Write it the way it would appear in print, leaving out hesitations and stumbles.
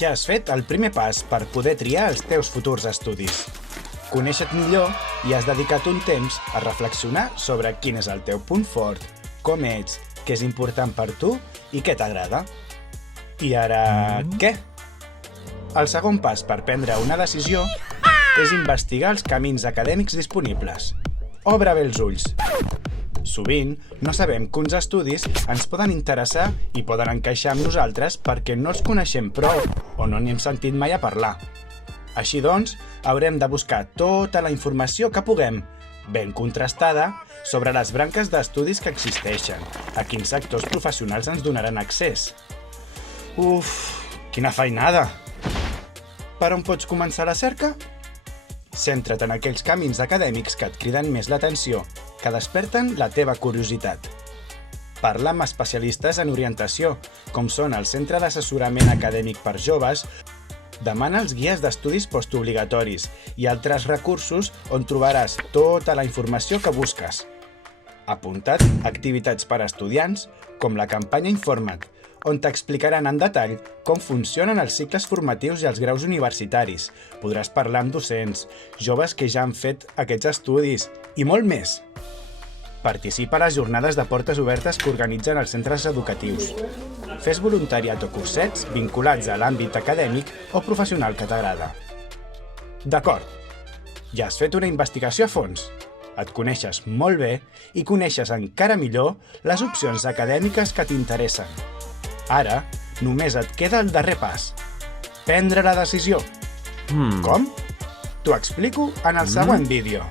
Ja has fet el primer pas per poder triar els teus futurs estudis. Conèixer-te millor i has dedicat un temps a reflexionar sobre quin és el teu punt fort, com ets, què és important per tu i què t'agrada. I ara, què? El segon pas per prendre una decisió és investigar els camins acadèmics disponibles. Obre bé els ulls. Sovint, no sabem que uns estudis ens poden interessar i poden encaixar amb nosaltres perquè no els coneixem prou o no n'hi hem sentit mai a parlar. Així doncs, haurem de buscar tota la informació que puguem, ben contrastada, sobre les branques d'estudis que existeixen, a quins sectors professionals ens donaran accés. Uf, quina feinada! Per on pots començar la cerca? Centra't en aquells camins acadèmics que et criden més l'atenció, que desperten la teva curiositat. Parla amb especialistes en orientació, com són el Centre d'Assessorament Acadèmic per Joves, demana els guies d'estudis postobligatoris i altres recursos on trobaràs tota la informació que busques. Apunta't a activitats per a estudiants, com la campanya Informa't, on t'explicaran en detall com funcionen els cicles formatius i els graus universitaris. Podràs parlar amb docents, joves que ja han fet aquests estudis i molt més. Participa a les jornades de portes obertes que organitzen els centres educatius. Fes voluntariat o cursets vinculats a l'àmbit acadèmic o professional que t'agrada. D'acord, ja has fet una investigació a fons. Et coneixes molt bé i coneixes encara millor les opcions acadèmiques que t'interessen. Ara, només et queda el darrer pas. Prendre la decisió. Com? T'ho explico en el següent vídeo.